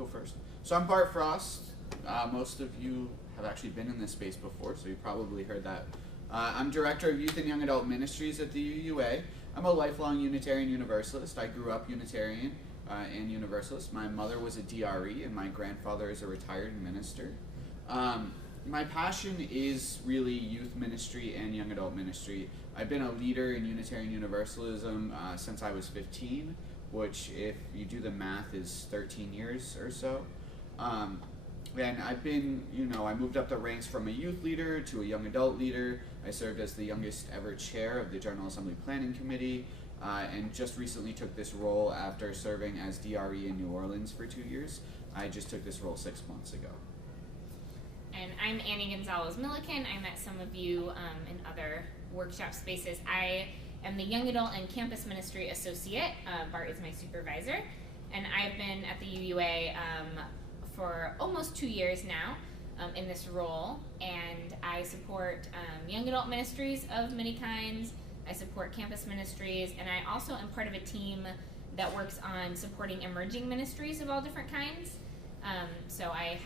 go first. So I'm Bart Frost. Most of you have actually been in this space before, so you probably heard that. I'm Director of Youth and Young Adult Ministries at the UUA. I'm a lifelong Unitarian Universalist. I grew up Unitarian and Universalist. My mother was a DRE and my grandfather is a retired minister. My passion is really youth ministry and young adult ministry. I've been a leader in Unitarian Universalism since I was 15, which, if you do the math, is 13 years or so. And I've been, I moved up the ranks from a youth leader to a young adult leader. I served as the youngest ever chair of the General Assembly Planning Committee, and just recently took this role after serving as DRE in New Orleans for 2 years. I just took this role 6 months ago. And I'm Gonzalez Milliken. I met some of you in other workshop spaces. I am the Young Adult and Campus Ministry Associate. Bart is my supervisor. And I've been at the UUA for almost 2 years now in this role. And I support young adult ministries of many kinds. I support campus ministries. And I also am part of a team that works on supporting emerging ministries of all different kinds. So I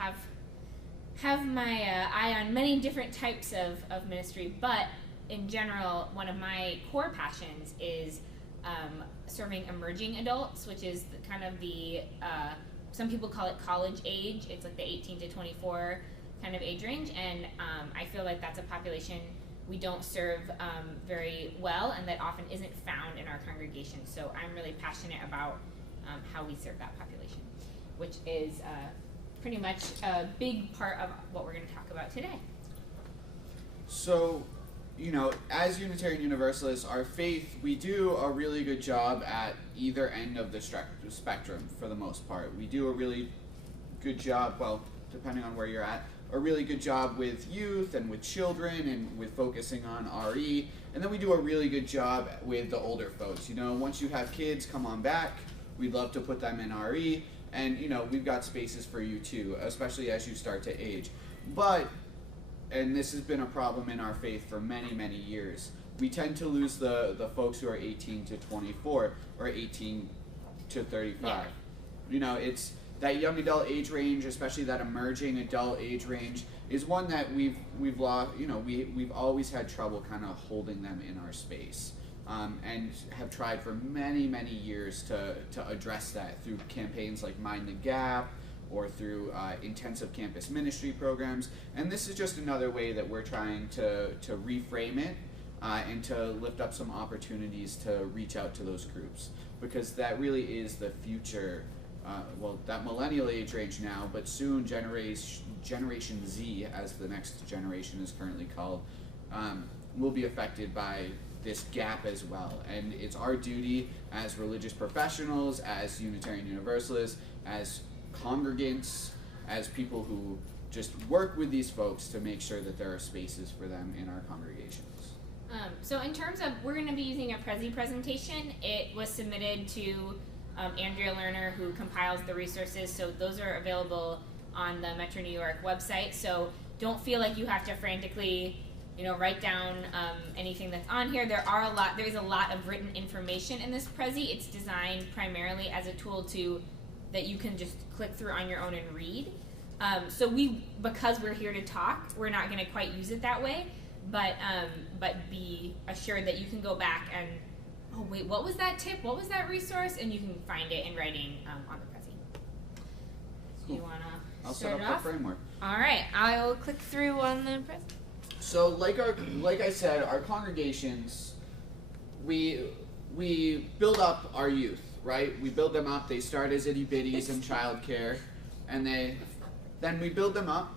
have my eye on many different types of ministry, but in general, one of my core passions is serving emerging adults, which is kind of the, some people call it college age. It's like the 18 to 24 kind of age range, and I feel like that's a population we don't serve very well and that often isn't found in our congregation. So I'm really passionate about how we serve that population, which is pretty much a big part of what we're going to talk about today. So, as Unitarian Universalists, our faith, we do a really good job at either end of the spectrum for the most part. We do a really good job, well, depending on where you're at, a really good job with youth and with children and with focusing on RE. And then we do a really good job with the older folks. Once you have kids, come on back. We'd love to put them in RE. And, we've got spaces for you too, especially as you start to age. But, and this has been a problem in our faith for many, many years, we tend to lose the folks who are 18 to 24 or 18 to 35. Yeah. It's that young adult age range, especially that emerging adult age range, is one that we've lost, we've always had trouble kind of holding them in our space. And have tried for many, many years to address that through campaigns like Mind the Gap or through intensive campus ministry programs. And this is just another way that we're trying to reframe it and to lift up some opportunities to reach out to those groups, because that really is the future, that millennial age range now, but soon Generation Z, as the next generation is currently called, will be affected by this gap as well. And it's our duty as religious professionals, as Unitarian Universalists, as congregants, as people who just work with these folks to make sure that there are spaces for them in our congregations. So in terms of, we're going to be using a Prezi presentation. It was submitted to Andrea Lerner, who compiles the resources, so those are available on the Metro New York website. So don't feel like you have to frantically write down anything that's on here. There's a lot of written information in this Prezi. It's designed primarily as a tool that you can just click through on your own and read. So because we're here to talk, we're not going to quite use it that way, but be assured that you can go back and, oh wait, what was that tip? What was that resource? And you can find it in writing on the Prezi. Cool. You want to I'll set up the framework. All right, I'll click through on the Prezi. So, like I said, our congregations, we build up our youth, right? We build them up. They start as itty bitties in childcare, and then we build them up,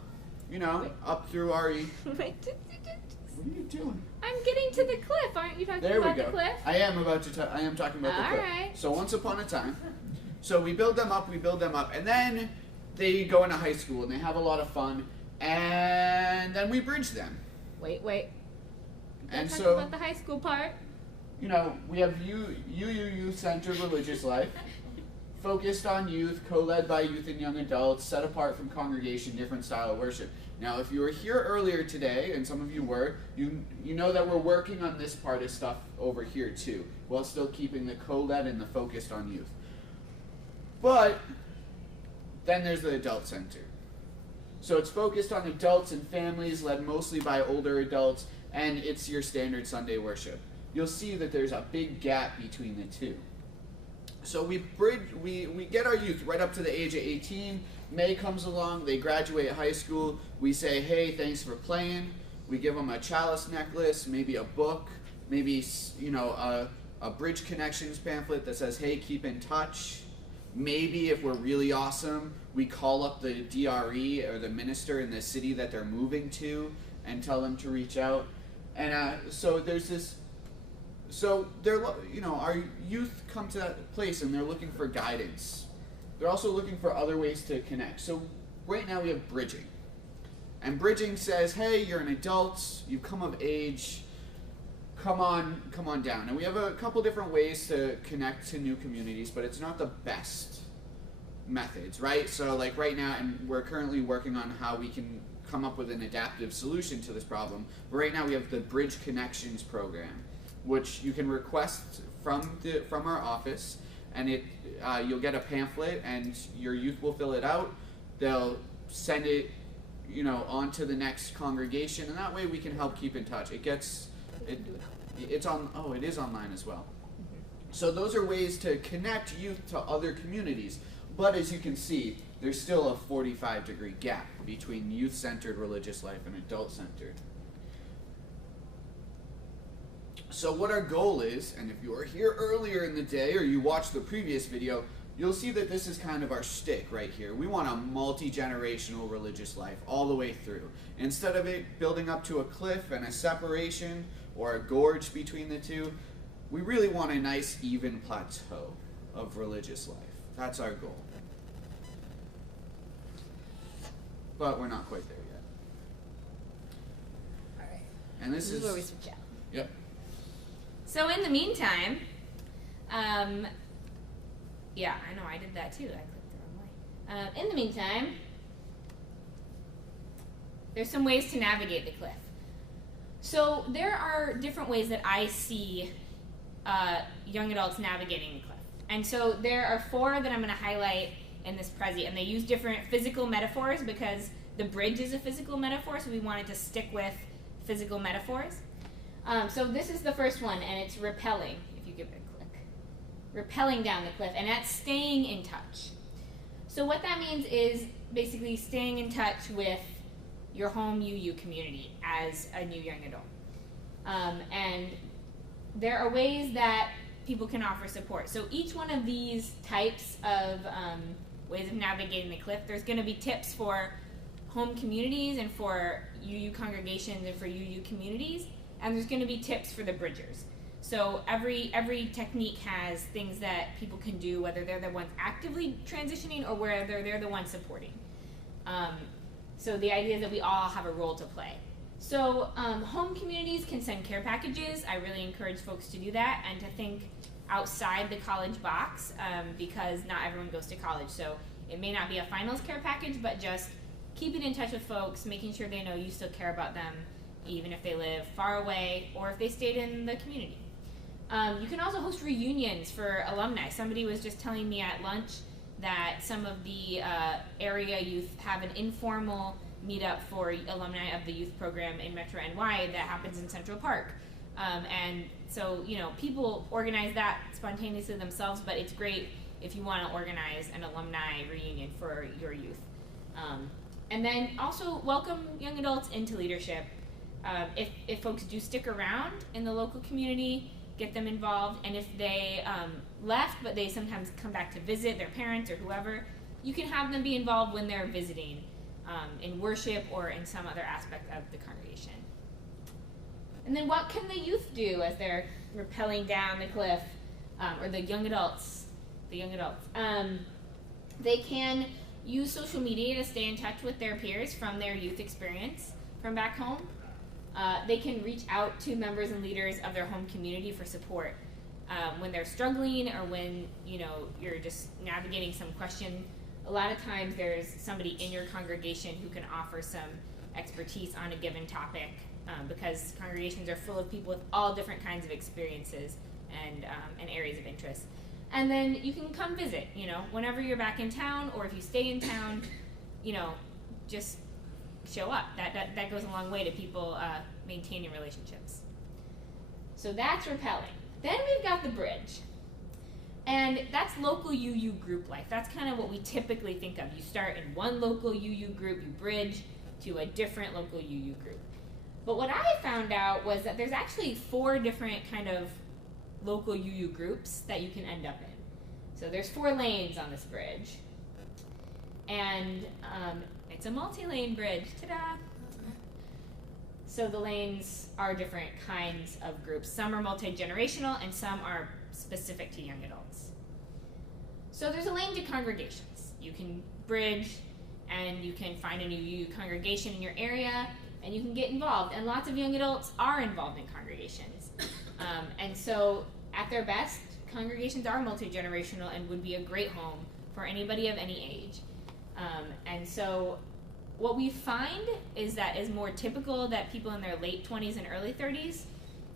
up through RE. What are you doing? I'm getting to the cliff. Aren't you talking about the cliff? I am talking about the cliff. Right. So once upon a time, so we build them up, and then they go into high school and they have a lot of fun, and then we bridge them. Wait. And talk so about the high school part. We have youth-centered religious life, focused on youth, co-led by youth and young adults, set apart from congregation, different style of worship. Now, if you were here earlier today, and some of you were, you know that we're working on this part of stuff over here too, while still keeping the co-led and the focused on youth. But Then there's the adult center. So it's focused on adults and families, led mostly by older adults, and it's your standard Sunday worship. You'll see that there's a big gap between the two. So we get our youth right up to the age of 18. May comes along, they graduate high school. We say, hey, thanks for playing. We give them a chalice necklace, maybe a book, maybe a Bridge Connections pamphlet that says, hey, keep in touch. Maybe if we're really awesome, we call up the DRE or the minister in the city that they're moving to and tell them to reach out. And so there's this. So they're, our youth come to that place and they're looking for guidance. They're also looking for other ways to connect. So right now we have bridging. And bridging says, hey, you're an adult, you've come of age, come on down. And we have a couple different ways to connect to new communities, but it's not the best methods, right? So like right now, and we're currently working on how we can come up with an adaptive solution to this problem. But right now we have the Bridge Connections program, which you can request from our office, and you'll get a pamphlet, and your youth will fill it out. They'll send it, on to the next congregation, and that way we can help keep in touch. It is online as well. So those are ways to connect youth to other communities. But as you can see, there's still a 45-degree gap between youth-centered religious life and adult-centered. So what our goal is, and if you were here earlier in the day or you watched the previous video, you'll see that this is kind of our shtick right here. We want a multi-generational religious life all the way through. Instead of it building up to a cliff and a separation or a gorge between the two, we really want a nice even plateau of religious life. That's our goal. But we're not quite there yet. All right. And this is where we switch out. Yep. So in the meantime, yeah, I know I did that too. I clicked the wrong way. In the meantime, there's some ways to navigate the cliff. So there are different ways that I see young adults navigating the cliff. And so there are 4 that I'm going to highlight in this Prezi, and they use different physical metaphors because the bridge is a physical metaphor, so we wanted to stick with physical metaphors. So this is the first one, and it's rappelling, if you give it a click. Rappelling down the cliff, and that's staying in touch. So what that means is basically staying in touch with your home UU community as a new young adult. And there are ways that people can offer support. So each one of these types of ways of navigating the cliff, there's going to be tips for home communities and for UU congregations and for UU communities, and there's going to be tips for the bridgers. So every technique has things that people can do, whether they're the ones actively transitioning or whether they're the ones supporting. So the idea is that we all have a role to play. So home communities can send care packages. I really encourage folks to do that and to think outside the college box because not everyone goes to college. So it may not be a finals care package, but just keeping in touch with folks, making sure they know you still care about them, even if they live far away or if they stayed in the community. You can also host reunions for alumni. Somebody was just telling me at lunch that some of the area youth have an informal meetup for alumni of the youth program in Metro NY that happens in Central Park. And so, people organize that spontaneously themselves, but it's great if you want to organize an alumni reunion for your youth. And then also welcome young adults into leadership. If folks do stick around in the local community, get them involved, and if they left but they sometimes come back to visit their parents or whoever, you can have them be involved when they're visiting in worship or in some other aspect of the congregation. And then what can the youth do as they're rappelling down the cliff, or the young adults? They can use social media to stay in touch with their peers from their youth experience from back home. They can reach out to members and leaders of their home community for support when they're struggling or when you're just navigating some question. A lot of times there's somebody in your congregation who can offer some expertise on a given topic because congregations are full of people with all different kinds of experiences and areas of interest. And then you can come visit, whenever you're back in town, or if you stay in town, just show up. That goes a long way to people maintaining relationships. So that's rappelling. Then we've got the bridge. And that's local UU group life. That's kind of what we typically think of. You start in one local UU group, you bridge to a different local UU group. But what I found out was that there's actually 4 different kind of local UU groups that you can end up in. So there's 4 lanes on this bridge. And it's a multi-lane bridge. Ta-da! So the lanes are different kinds of groups. Some are multi-generational and some are specific to young adults. So there's a lane to congregations. You can bridge and you can find a new UU congregation in your area and you can get involved. And lots of young adults are involved in congregations. And so at their best, congregations are multi-generational and would be a great home for anybody of any age. And so what we find is that is more typical that people in their late 20s and early 30s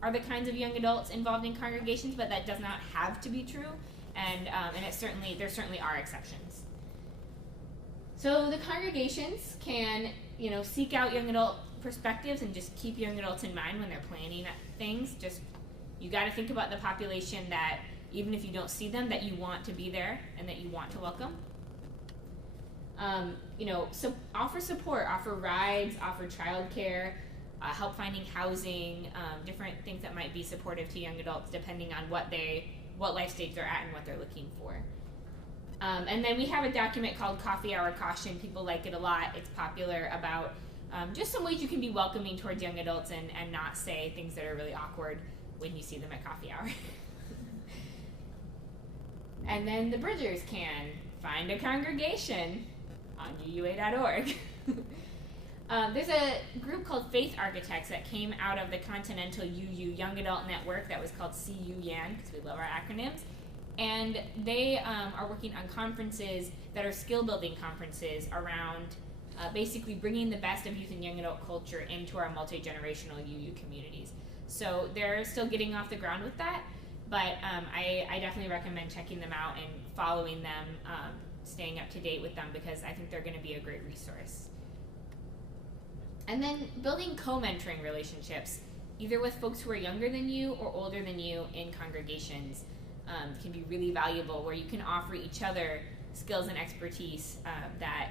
are the kinds of young adults involved in congregations, but that does not have to be true, and there certainly are exceptions. So the congregations can, seek out young adult perspectives and just keep young adults in mind when they're planning things. Just you got to think about the population that even if you don't see them, that you want to be there and that you want to welcome. So offer support, offer rides, offer childcare, help finding housing, different things that might be supportive to young adults depending on what life stage they're at and what they're looking for. And then we have a document called Coffee Hour Caution. People like it a lot. It's popular about just some ways you can be welcoming towards young adults and not say things that are really awkward when you see them at coffee hour. And then the Bridgers can find a congregation on UUA.org. There's a group called Faith Architects that came out of the Continental UU Young Adult Network that was called CUYAN, because we love our acronyms. And they are working on conferences that are skill-building conferences around basically bringing the best of youth and young adult culture into our multi-generational UU communities. So they're still getting off the ground with that, but I definitely recommend checking them out and following them, staying up to date with them, because I think they're going to be a great resource. And then building co-mentoring relationships, either with folks who are younger than you or older than you in congregations, can be really valuable, where you can offer each other skills and expertise that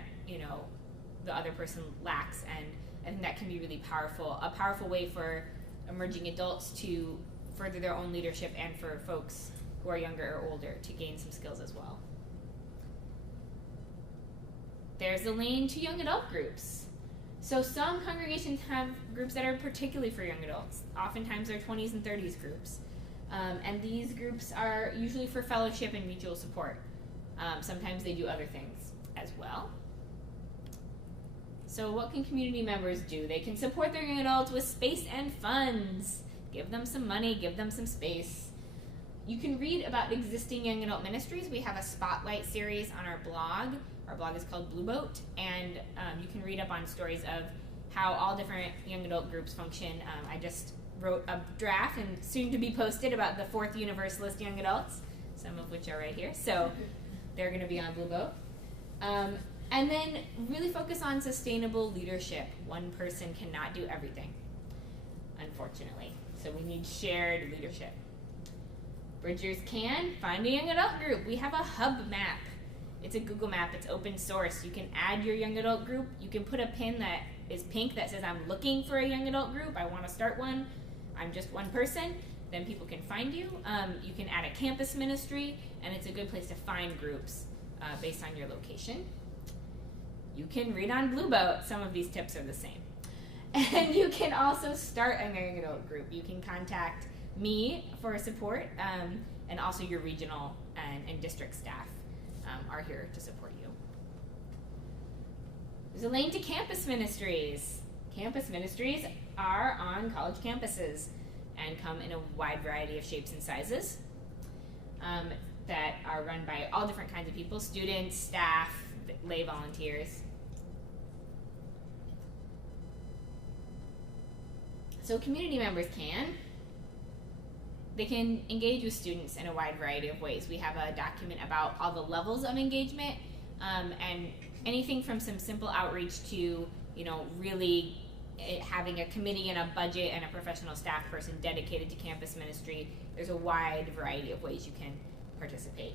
the other person lacks, and I think that can be really powerful. A powerful way for emerging adults to further their own leadership, and for folks who are younger or older to gain some skills as well. There's a lane to young adult groups. So some congregations have groups that are particularly for young adults. Oftentimes they're 20s and 30s groups. And these groups are usually for fellowship and mutual support. Sometimes they do other things as well. So what can community members do? They can support their young adults with space and funds. Give them some money, give them some space. You can read about existing young adult ministries. We have a spotlight series on our blog. Our blog is called Blue Boat, and you can read up on stories of how all different young adult groups function. I just wrote a draft and soon to be posted about the 4th Universalist young adults, some of which are right here. So they're going to be on Blue Boat. And then really focus on sustainable leadership. One person cannot do everything, unfortunately. So we need shared leadership. Bridgers can find a young adult group. We have a hub map. It's a Google map. It's open source. You can add your young adult group. You can put a pin that is pink that says, I'm looking for a young adult group. I want to start one. I'm just one person. Then people can find you. You can add a campus ministry, and it's a good place to find groups based on your location. You can read on Blue Boat. Some of these tips are the same. And you can also start a young adult group. You can contact me for support, and also your regional and district staff are here to support you. There's a lane to campus ministries. Campus ministries are on college campuses and come in a wide variety of shapes and sizes that are run by all different kinds of people: students, staff, lay volunteers. So community members they can engage with students in a wide variety of ways. We have a document about all the levels of engagement, and anything from some simple outreach to, really having a committee and a budget and a professional staff person dedicated to campus ministry. There's a wide variety of ways you can participate.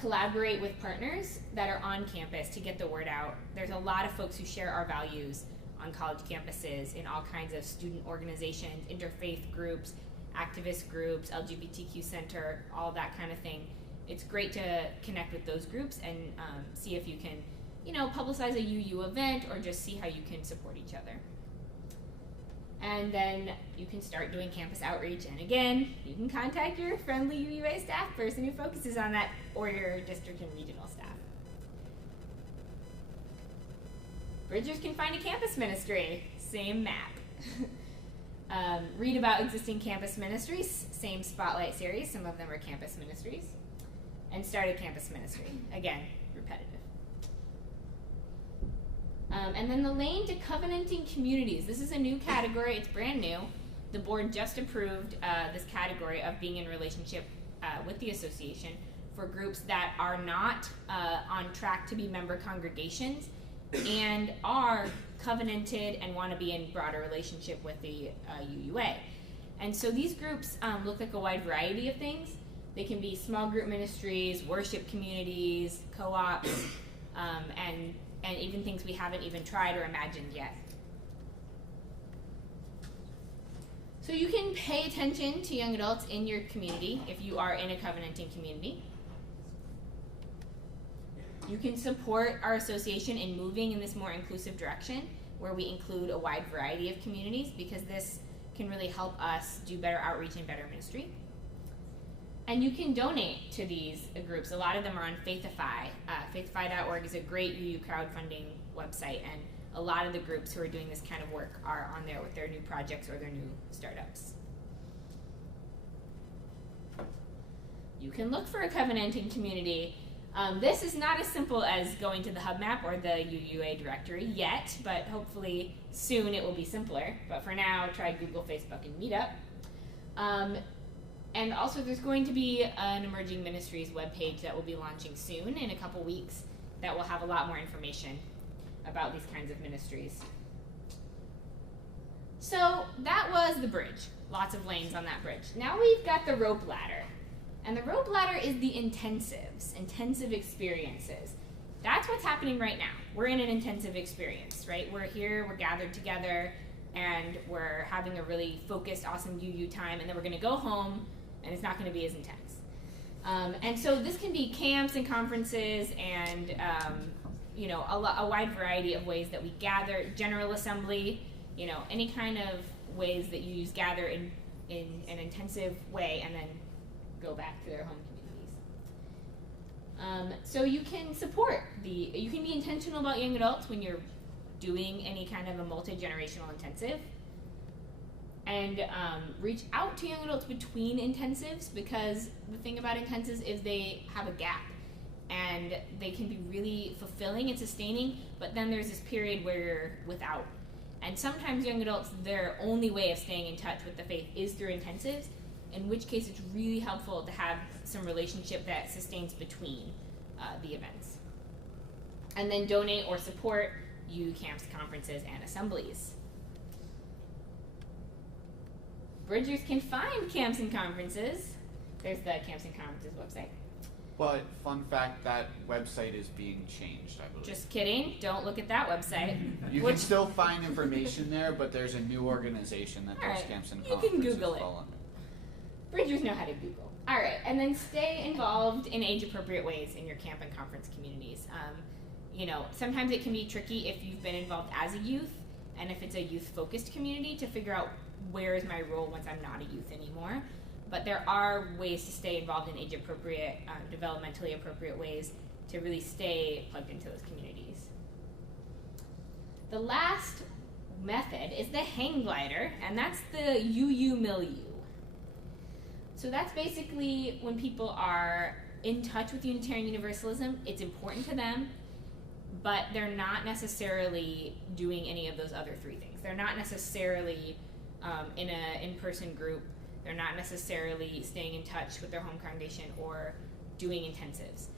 Collaborate with partners that are on campus to get the word out. There's a lot of folks who share our values on college campuses in all kinds of student organizations, interfaith groups, activist groups, LGBTQ Center, all that kind of thing. It's great to connect with those groups and see if you can, publicize a UU event or just see how you can support each other. And then you can start doing campus outreach, and again, you can contact your friendly UUA staff person who focuses on that, or your district and regional staff. Bridgers can find a campus ministry, same map. Read about existing campus ministries, same spotlight series, some of them are campus ministries. And start a campus ministry, again, repetitive. And then the lane to covenanting communities. This is a new category, it's brand new. The board just approved this category of being in relationship with the association for groups that are not on track to be member congregations and are covenanted and want to be in broader relationship with the UUA. And so these groups look like a wide variety of things. They can be small group ministries, worship communities, co-ops, and even things we haven't even tried or imagined yet. So you can pay attention to young adults in your community if you are in a covenanting community. You can support our association in moving in this more inclusive direction where we include a wide variety of communities, because this can really help us do better outreach and better ministry. And you can donate to these groups. A lot of them are on Faithify. Faithify.org is a great UU crowdfunding website, and a lot of the groups who are doing this kind of work are on there with their new projects or their new startups. You can look for a covenanting community. This is not as simple as going to the hub map or the UUA directory yet, but hopefully soon it will be simpler. But for now, try Google, Facebook, and Meetup. And also there's going to be an Emerging Ministries webpage that will be launching soon in a couple weeks that will have a lot more information about these kinds of ministries. So that was the bridge. Lots of lanes on that bridge. Now we've got the rope ladder. And the rope ladder is the intensives, intensive experiences. That's what's happening right now. We're in an intensive experience, right? We're here, we're gathered together, and we're having a really focused, awesome UU time, and then we're gonna go home, and it's not gonna be as intense. And so this can be camps and conferences and a wide variety of ways that we gather, general assembly, any kind of ways that UUs gather in an intensive way and then go back to their home communities. So you can you can be intentional about young adults when you're doing any kind of a multi-generational intensive, and reach out to young adults between intensives, because the thing about intensives is they have a gap and they can be really fulfilling and sustaining, but then there's this period where you're without. And sometimes young adults, their only way of staying in touch with the faith is through intensives, in which case it's really helpful to have some relationship that sustains between the events. And then donate or support UU camps, conferences, and assemblies. Bridgers can find camps and conferences. There's the camps and conferences website. But fun fact, that website is being changed, I believe. Just kidding. Don't look at that website. You can still find information there, but there's a new organization that does camps and conferences. You can Google it. Bridgers know how to Google. All right, and then stay involved in age-appropriate ways in your camp and conference communities. Sometimes it can be tricky if you've been involved as a youth, and if it's a youth-focused community, to figure out where is my role once I'm not a youth anymore. But there are ways to stay involved in age-appropriate, developmentally appropriate ways to really stay plugged into those communities. The last method is the hang glider, and that's the UU milieu. So that's basically when people are in touch with Unitarian Universalism, it's important to them, but they're not necessarily doing any of those other three things. They're not necessarily in an in-person group They're not necessarily staying in touch with their home congregation or doing intensives.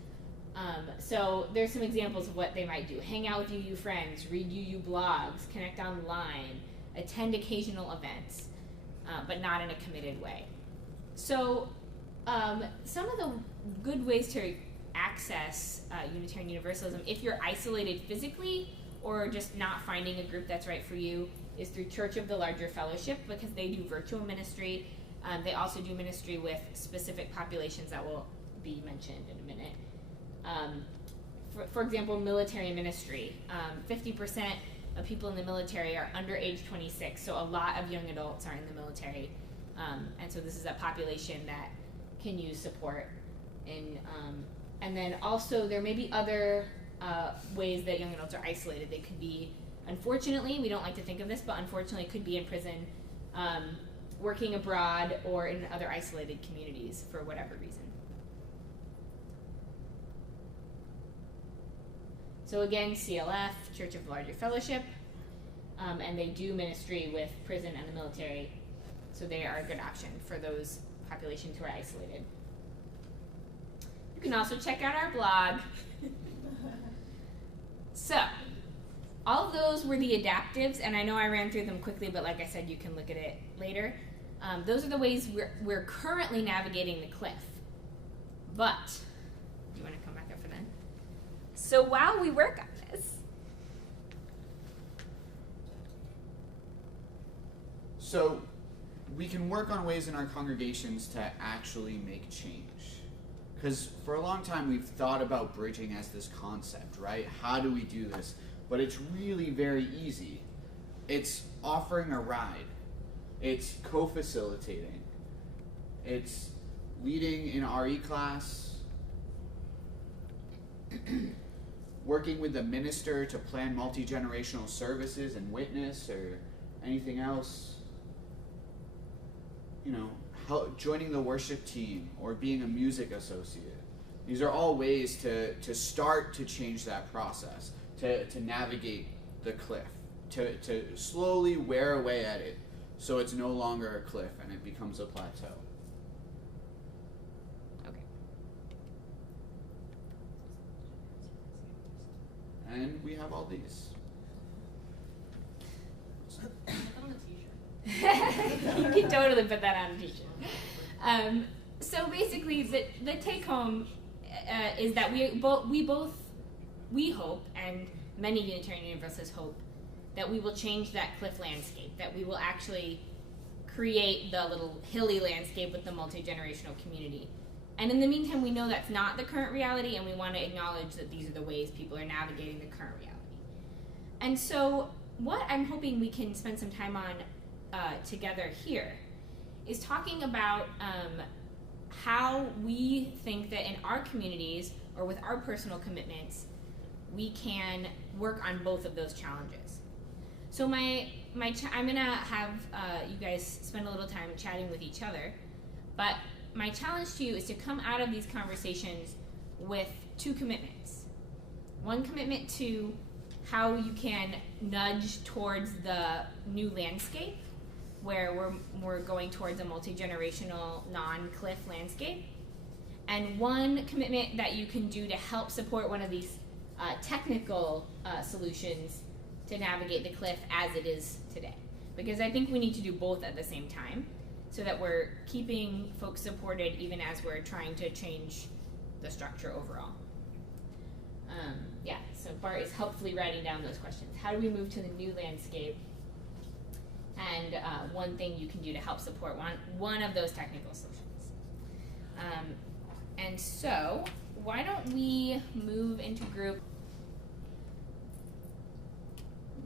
So there's some examples of what they might do. Hang out with UU friends, read UU blogs, connect online, attend occasional events, but not in a committed way. So some of the good ways to access Unitarian Universalism, if you're isolated physically or just not finding a group that's right for you, is through Church of the Larger Fellowship, because they do virtual ministry. They also do ministry with specific populations that will be mentioned in a minute. For example, military ministry. 50% of people in the military are under age 26, so a lot of young adults are in the military. And so this is a population that can use support. And then also there may be other ways that young adults are isolated. They could be, unfortunately, we don't like to think of this, but unfortunately could be in prison, working abroad, or in other isolated communities for whatever reason. So again, CLF, Church of the Larger Fellowship, and they do ministry with prison and the military, so they are a good option for those populations who are isolated. You can also check out our blog. So, all of those were the adaptives, and I know I ran through them quickly, but like I said, you can look at it later. Those are the ways we're currently navigating the cliff. But, do you want to come back up for that? So while we work on this, so we can work on ways in our congregations to actually make change. Because for a long time we've thought about bridging as this concept, right? How do we do this? But it's really very easy. It's offering a ride. It's co-facilitating. It's leading in RE class. Working with the minister to plan multi-generational services and witness, or anything else. You know, joining the worship team or being a music associate. These are all ways to start to change that process, to navigate the cliff, to slowly wear away at it so it's no longer a cliff and it becomes a plateau. okay. And we have all these. You can totally put that on a t-shirt. So basically, the take home is that we hope, and many Unitarian Universalists hope, that we will change that cliff landscape, that we will actually create the little hilly landscape with the multi-generational community. And in the meantime, we know that's not the current reality, and we want to acknowledge that these are the ways people are navigating the current reality. And so what I'm hoping we can spend some time on together here is talking about how we think that in our communities or with our personal commitments we can work on both of those challenges. So I'm gonna have you guys spend a little time chatting with each other, but my challenge to you is to come out of these conversations with two commitments. One commitment to how you can nudge towards the new landscape, where we're going towards a multi-generational, non-cliff landscape. And one commitment that you can do to help support one of these technical solutions to navigate the cliff as it is today. Because I think we need to do both at the same time so that we're keeping folks supported even as we're trying to change the structure overall. So Bart is helpfully writing down those questions. How do we move to the new landscape? And one thing you can do to help support one of those technical solutions. And so, why don't we move into group?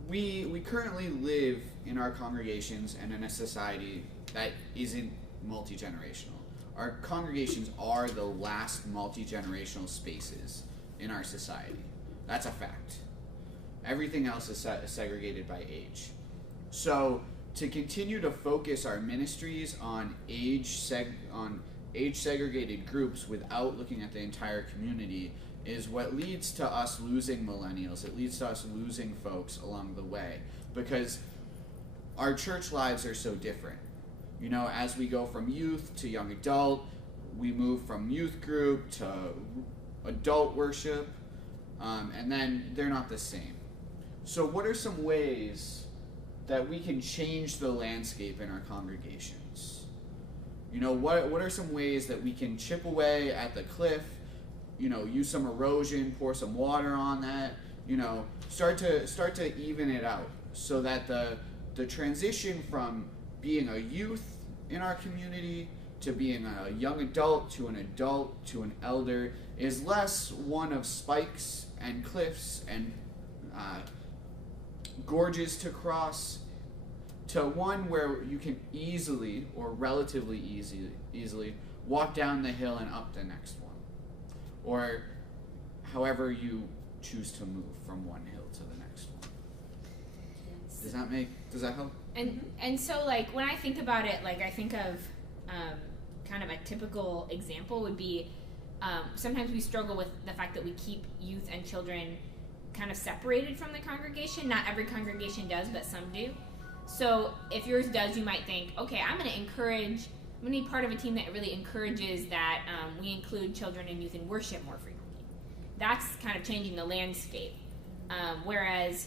We currently live in our congregations and in a society that isn't multi-generational. Our congregations are the last multi-generational spaces in our society. That's a fact. Everything else is segregated by age. So to continue to focus our ministries on age-segregated groups without looking at the entire community is what leads to us losing millennials. It leads to us losing folks along the way because our church lives are so different. You know, as we go from youth to young adult, we move from youth group to adult worship, and then they're not the same. So what are some ways that we can change the landscape in our congregations? You know, what are some ways that we can chip away at the cliff, you know, use some erosion, pour some water on that, you know, start to even it out, so that the transition from being a youth in our community to being a young adult to an elder is less one of spikes and cliffs and gorges to cross, to one where you can easily, or relatively easily walk down the hill and up the next one, or however you choose to move from one hill to the next one. Does that help? And so, like, when I think about it, like, I think of kind of a typical example would be sometimes we struggle with the fact that we keep youth and children kind of separated from the congregation. Not every congregation does, but some do. So if yours does, you might think, okay, I'm going to be part of a team that really encourages that we include children and youth in worship more frequently. That's kind of changing the landscape. Whereas,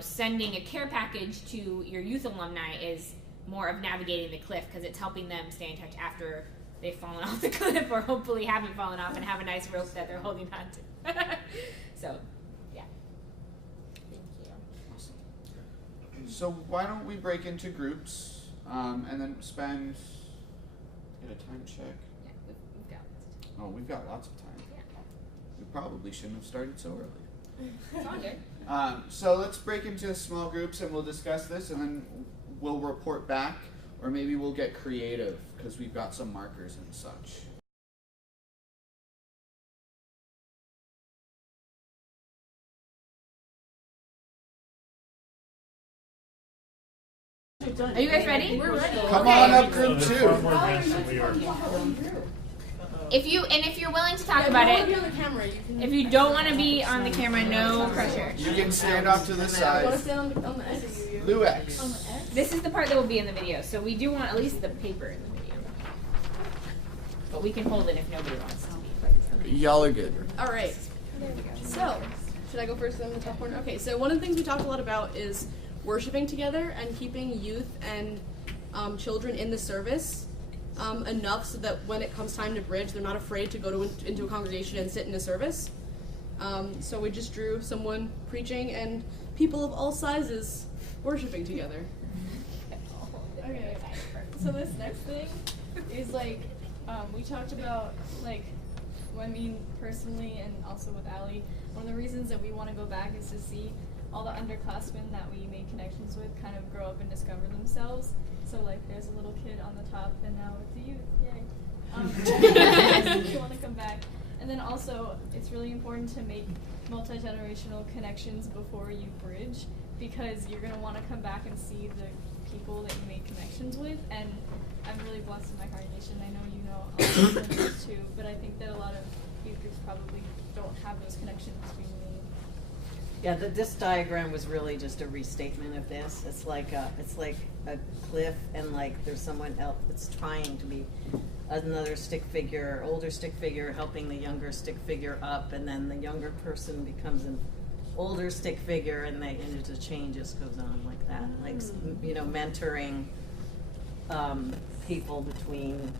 sending a care package to your youth alumni is more of navigating the cliff, because it's helping them stay in touch after they've fallen off the cliff, or hopefully haven't fallen off and have a nice rope that they're holding on to. So, yeah. Thank you. Awesome. So why don't we break into groups, and then get a time check. Yeah, we've got this. Oh, we've got lots of time. Yeah. We probably shouldn't have started so early. It's all good. So let's break into small groups and we'll discuss this, and then we'll report back, or maybe we'll get creative because we've got some markers and such. Are you guys ready? We're ready. Come on up, group 2. If you're willing to talk about it, if you don't want to be on the camera, no pressure. You can stand off to the side. Luex. This is the part that will be in the video, so we do want at least the paper in the video. But we can hold it if nobody wants to. Y'all are good. All right. So, should I go first in the top corner? Okay, so one of the things we talked a lot about is worshiping together and keeping youth and children in the service enough so that when it comes time to bridge, they're not afraid to go into a congregation and sit in a service. So we just drew someone preaching and people of all sizes worshiping together. Okay, so this next thing is like, we talked about, like, I mean, personally and also with Allie, one of the reasons that we want to go back is to see all the underclassmen that we made connections with kind of grow up and discover themselves. So, like, there's a little kid on the top, and now it's a youth, yay. You want to come back. And then also, it's really important to make multi-generational connections before you bridge, because you're going to want to come back and see the people that you made connections with. And I'm really blessed in my congregation. I know you know a lot of them too, but I think that a lot of youth groups probably don't have those connections being made. Yeah, this diagram was really just a restatement of this. It's like a cliff, and like there's someone else that's trying to be another stick figure, older stick figure, helping the younger stick figure up, and then the younger person becomes an older stick figure, and the chain just goes on like that. Like, mentoring people between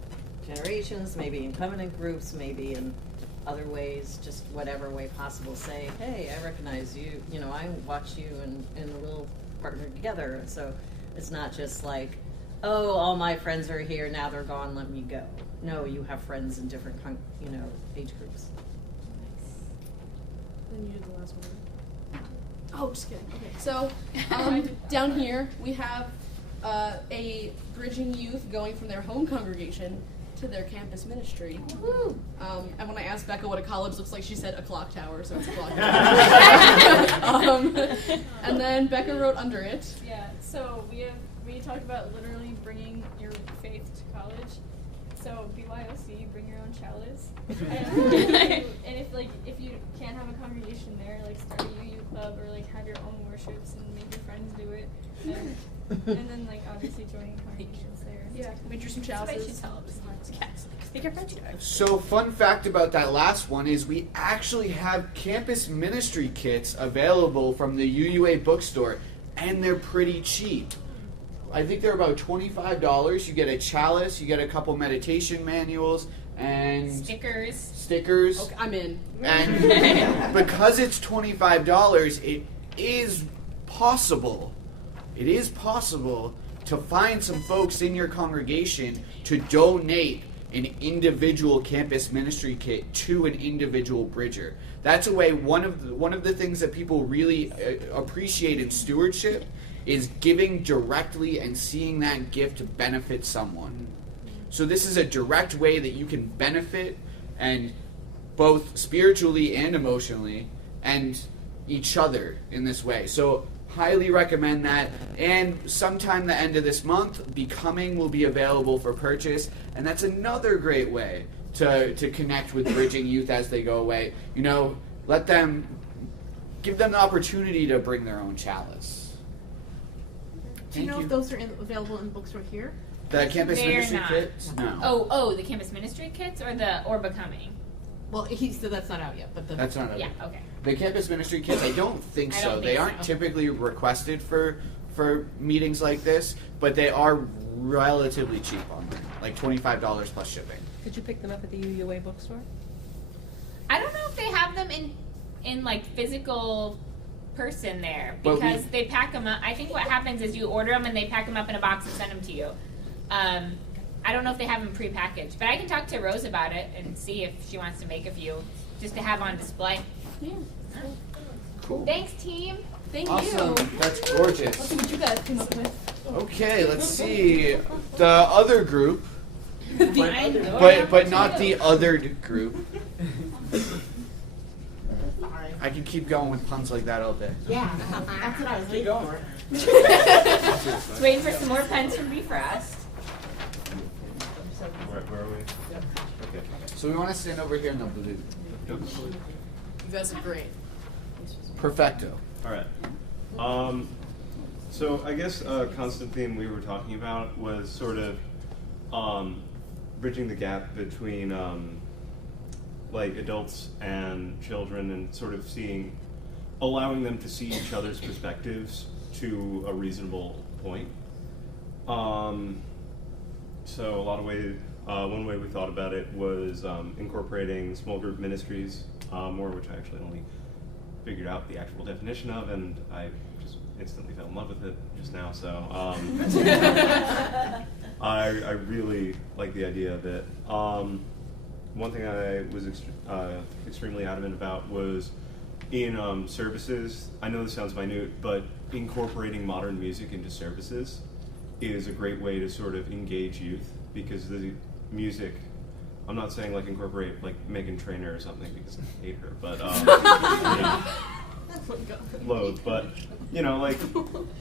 generations, maybe in covenant groups, maybe in other ways, just whatever way possible. Say, hey, I recognize you, I watched you and we'll partner together. So it's not just like, oh, all my friends are here, now they're gone, let me go. No, you have friends in different, age groups. Then you did the last one. Oh, just kidding. Okay, so down here we have a bridging youth going from their home congregation to their campus ministry. And when I asked Becca what a college looks like, she said a clock tower, so it's a clock tower. And then Becca wrote under it. Yeah, so we talked about literally bringing your faith to college. So BYOC, bring your own chalice. And if you can't have a congregation there, like start a UU club or like have your own worships and make your friends do it. And then like obviously joining congregations there. Yeah, make sure some That's what I should chalices. tell them. Make your friends do it. So, fun fact about that last one is we actually have campus ministry kits available from the UUA bookstore, and they're pretty cheap. I think they're about $25. You get a chalice, you get a couple meditation manuals, and Stickers. Okay, I'm in. And because it's $25, it is possible. It is possible to find some folks in your congregation to donate an individual campus ministry kit to an individual bridger. That's a way. One of the things that people really appreciate in stewardship is giving directly and seeing that gift benefit someone. So this is a direct way that you can benefit, and both spiritually and emotionally, and each other in this way. So highly recommend that. And sometime the end of this month, Becoming will be available for purchase, and that's another great way to connect with bridging youth as they go away. You know, give them the opportunity to bring their own chalice. Do you know if those are available in the bookstore here? The campus They're ministry not. kits? No. Oh, the campus ministry kits or Becoming? Well, he said that's not out yet, but That's not Yeah, okay. okay. The campus ministry kits, I don't think I so. don't They think aren't so. typically requested for meetings like this, but they are relatively cheap on them, like $25 plus shipping. Could you pick them up at the UUA bookstore? I don't know if they have them in like physical person there, But because they pack them up. I think what happens is you order them and they pack them up in a box and send them to you. I don't know if they have them prepackaged, but I can talk to Rose about it and see if she wants to make a few just to have on display. Yeah. Cool. Thanks, team. Thank Awesome. you. That's Let's gorgeous. see what you guys came up with. Okay, let's see. The other group, But but not the other group. I can keep going with puns like that all day. yeah, that's what I was waiting for. Just waiting for some more pens from Befrost. Where are we? Okay. So we want to stand over here in the blue. You guys are great. Perfecto. All right. So I guess a constant theme we were talking about was sort of bridging the gap between like adults and children, and sort of allowing them to see each other's perspectives to a reasonable point. So a lot of ways, one way we thought about it was incorporating small group ministries more, which I actually only figured out the actual definition of, and I just instantly fell in love with it just now. So I really like the idea of it. One thing I was extremely adamant about was in services. I know this sounds minute, but incorporating modern music into services is a great way to sort of engage youth, because the music, I'm not saying like incorporate like Meghan Trainor or something, because I hate her, but loathe, but you know, like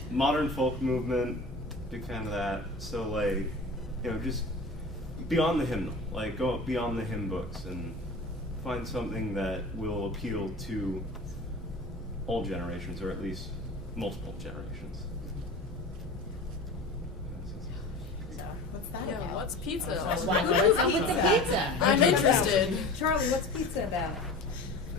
modern folk movement, big fan of that. So like, you know, just beyond the hymnal, like go beyond the hymn books and find something that will appeal to all generations, or at least multiple generations. What's that Yeah, about? what's pizza? What's the pizza? I'm interested. Charlie, what's pizza about?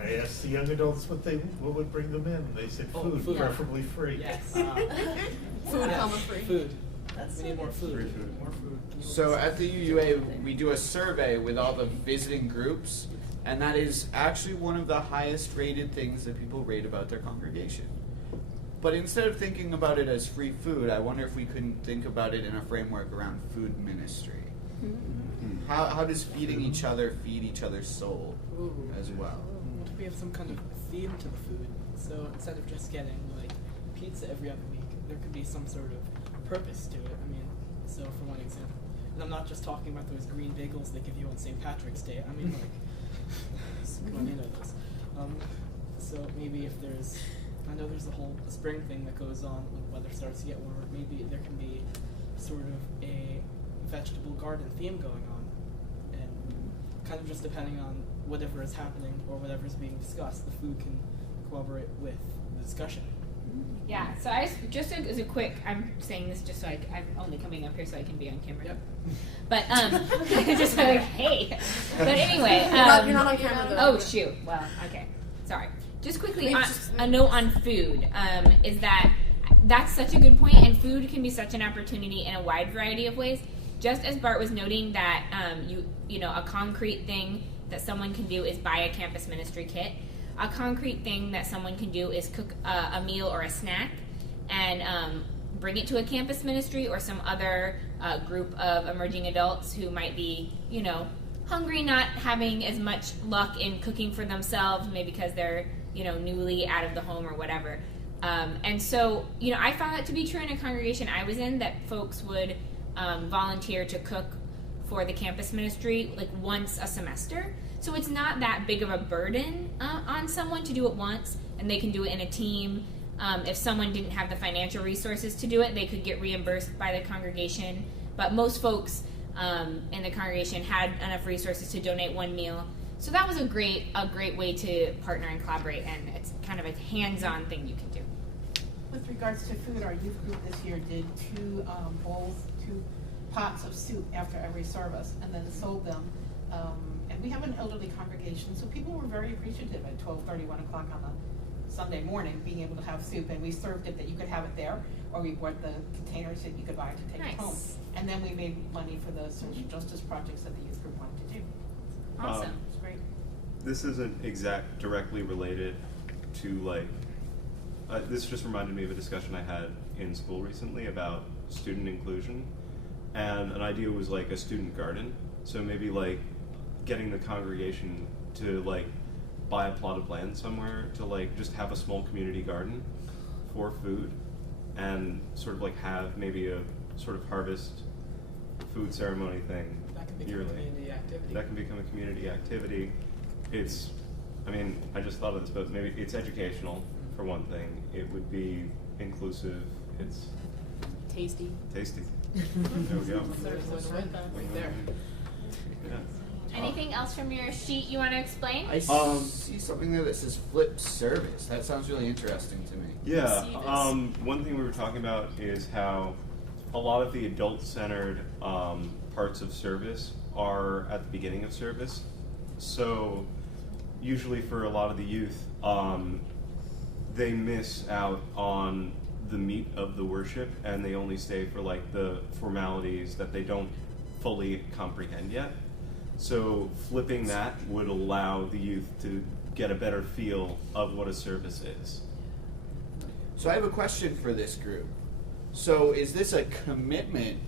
I asked the young adults what would bring them in. They said food, food. preferably free. Yes. Food, comma free. Food. We need more food. Free food. More food. So at the UUA, we do a survey with all the visiting groups, and that is actually one of the highest rated things that people rate about their congregation. But instead of thinking about it as free food, I wonder if we couldn't think about it in a framework around food ministry. How does feeding each other feed each other's soul as well? What if we have some kind of theme to the food? So instead of just getting like pizza every other week, there could be some sort of purpose to it. I mean, so for one example, and I'm not just talking about those green bagels they give you on St. Patrick's Day. I mean, like, come on, you know this. So maybe if there's, I know there's the whole spring thing that goes on when the weather starts to get warmer. Maybe there can be sort of a vegetable garden theme going on, and kind of just depending on whatever is happening or whatever is being discussed, the food can cooperate with the discussion. Yeah, so just as a quick, I'm saying this just so I'm only coming up here so I can be on camera. Yep. But just like, hey. But anyway, You're not on camera though. oh shoot. Well, okay. Sorry. Just quickly, a note on food is that's such a good point, and food can be such an opportunity in a wide variety of ways. Just as Bart was noting that you know, a concrete thing that someone can do is buy a campus ministry kit. A concrete thing that someone can do is cook a meal or a snack and bring it to a campus ministry or some other group of emerging adults who might be, you know, hungry, not having as much luck in cooking for themselves, maybe because they're, you know, newly out of the home or whatever. And so, you know, I found that to be true in a congregation I was in, that folks would volunteer to cook for the campus ministry like once a semester. So it's not that big of a burden on someone to do it once, and they can do it in a team. If someone didn't have the financial resources to do it, they could get reimbursed by the congregation. But most folks in the congregation had enough resources to donate one meal. So that was a great way to partner and collaborate, and it's kind of a hands-on thing you can do. With regards to food, our youth group this year did 2 pots of soup after every service, and then sold them. And we have an elderly congregation, so people were very appreciative at 12:30, 1 o'clock on a Sunday morning, being able to have soup, and we served it that you could have it there, or we bought the containers that you could buy to take it home. And then we made money for the social justice projects that the youth group wanted to do. Awesome. It's great. This isn't directly related to like, this just reminded me of a discussion I had in school recently about student inclusion, and an idea was like a student garden. So maybe like getting the congregation to like buy a plot of land somewhere to like just have a small community garden for food, and sort of like have maybe a sort of harvest food ceremony thing That can become yearly. a community activity. That can become a community activity. It's, I mean, I just thought of this, but maybe it's educational for one thing. It would be inclusive. It's Tasty. tasty. There we go. There's win-win right there. Yeah. Anything else from your sheet you want to explain? I see something there that says flip service. That sounds really interesting to me. Yeah. One thing we were talking about is how a lot of the adult-centered parts of service are at the beginning of service. So usually for a lot of the youth, they miss out on the meat of the worship, and they only stay for like the formalities that they don't fully comprehend yet. So flipping that would allow the youth to get a better feel of what a service is. So I have a question for this group. So is this a commitment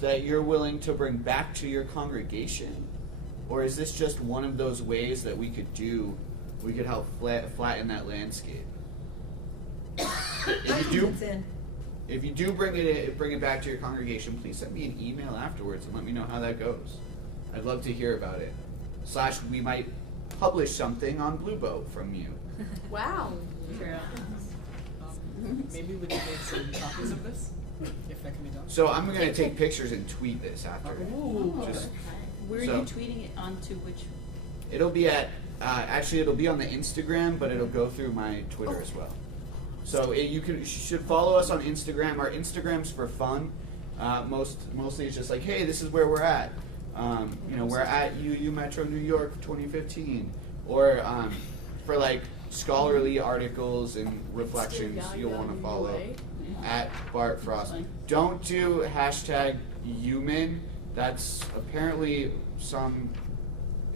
that you're willing to bring back to your congregation? Or is this just one of those ways that we could help flatten that landscape? If you do bring it back to your congregation, please send me an email afterwards and let me know how that goes. I'd love to hear about it. / we might publish something on Blue Boat from you. Wow. True. Maybe we can make some copies of this, if that can be done. So I'm going to take pictures and tweet this after. Ooh. Just- Where are So- you tweeting it onto which? It'll be at, it'll be on the Instagram, but it'll go through my Twitter as well. So you should follow us on Instagram. Our Instagram's for fun. Mostly it's just like, hey, this is where we're at. We're at UU Metro New York 2015. Or for like scholarly articles and reflections, you'll want to follow at Bart Frost. Don't do hashtag human. That's apparently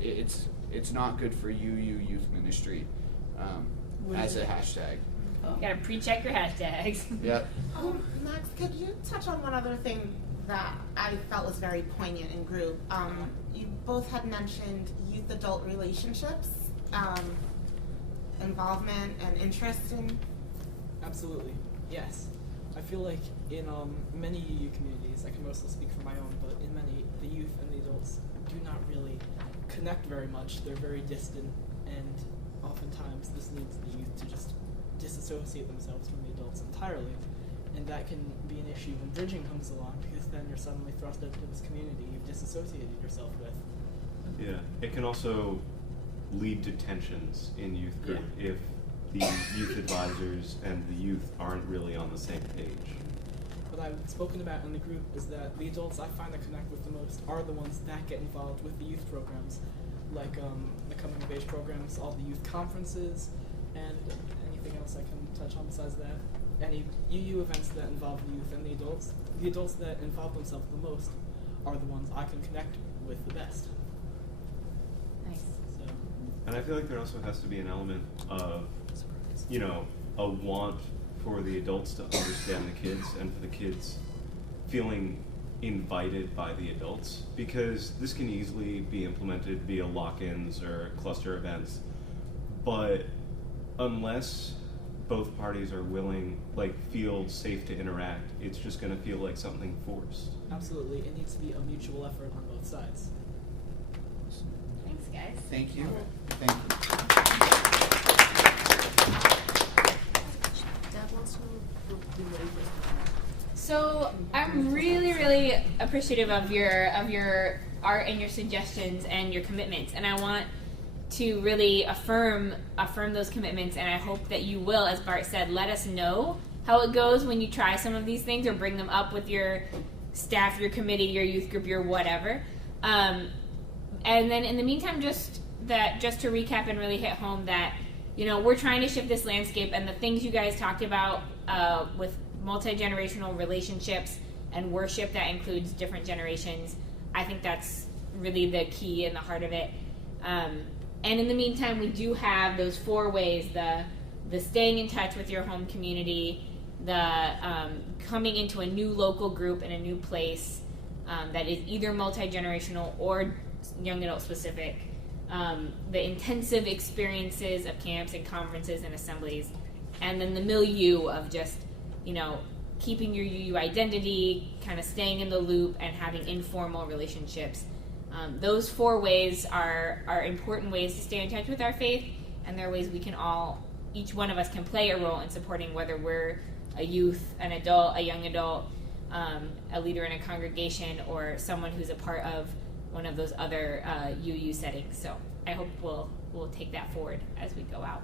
it's not good for UU Youth Ministry as a hashtag. You gotta pre-check your hashtags. Yep. Max, could you touch on one other thing that I felt was very poignant in group? You both had mentioned youth-adult relationships, involvement and interest in. Absolutely, yes. I feel like in many UU communities, I can mostly speak for my own, but in many, the youth and the adults do not really connect very much. They're very distant, and oftentimes this leads the youth to just disassociate themselves from the adults entirely, and that can be an issue when bridging comes along, because then you're suddenly thrust into this community you've disassociated yourself with. Yeah, it can also lead to tensions in youth group if the youth advisors and the youth aren't really on the same page. What I've spoken about in the group is that the adults I find that connect with the most are the ones that get involved with the youth programs, like the coming of age programs, all the youth conferences, and anything else I can touch on besides that. Any UU events that involve the youth and the adults that involve themselves the most are the ones I can connect with the best. Nice. So, And I feel like there also has to be an element of, you know, a want for the adults to understand the kids and for the kids feeling invited by the adults, because this can easily be implemented via lock-ins or cluster events, but unless both parties are willing, like, feel safe to interact, it's just going to feel like something forced. absolutely, it needs to be a mutual effort on both sides. Thanks, guys. Thank you. Thank you. Deb wants to do ready first. So I'm really, really appreciative of your art and your suggestions and your commitments, and I want to really affirm those commitments, and I hope that you will, as Bart said, let us know how it goes when you try some of these things or bring them up with your staff, your committee, your youth group, your whatever. And then in the meantime, just to recap and really hit home that, you know, we're trying to shift this landscape, and the things you guys talked about with multi-generational relationships and worship that includes different generations, I think that's really the key and the heart of it. And in the meantime, we do have those 4 ways: the staying in touch with your home community, the coming into a new local group in a new place that is either multi-generational or young adult specific, the intensive experiences of camps and conferences and assemblies, and then the milieu of just, you know, keeping your UU identity, kind of staying in the loop, and having informal relationships. Those 4 ways are important ways to stay in touch with our faith, and they're ways we can each one of us can play a role in supporting, whether we're a youth, an adult, a young adult, a leader in a congregation, or someone who's a part of one of those other UU settings. So I hope we'll take that forward as we go out.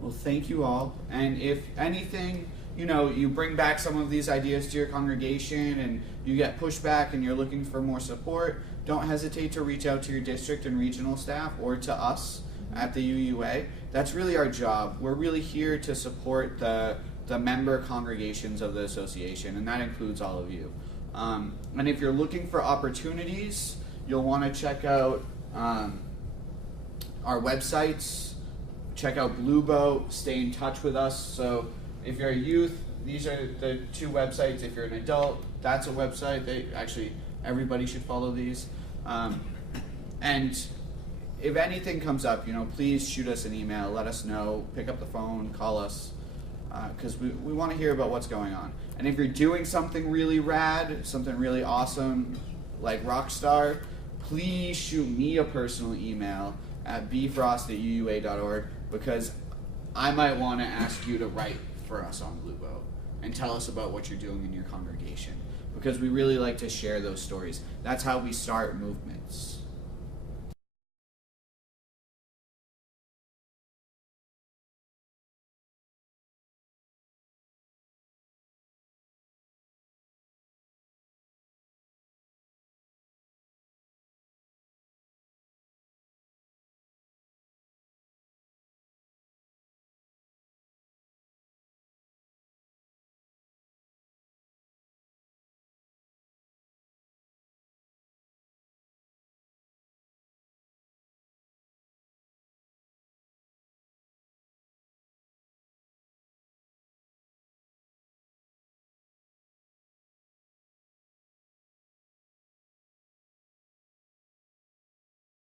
Well, thank you all. And if anything, you know, you bring back some of these ideas to your congregation and you get pushback and you're looking for more support, don't hesitate to reach out to your district and regional staff or to us at the UUA. That's really our job. We're really here to support the member congregations of the association, and that includes all of you. And if you're looking for opportunities, you'll want to check out our websites, check out Blue Boat, stay in touch with us. So if you're a youth, these are the 2 websites. If you're an adult, that's a website. Actually, everybody should follow these. And if anything comes up, you know, please shoot us an email, let us know, pick up the phone, call us, because we want to hear about what's going on. And if you're doing something really rad, something really awesome, like Rockstar, please shoot me a personal email at bfrost@uua.org, because I might want to ask you to write for us on Blue Boat and tell us about what you're doing in your congregation, because we really like to share those stories. That's how we start movements.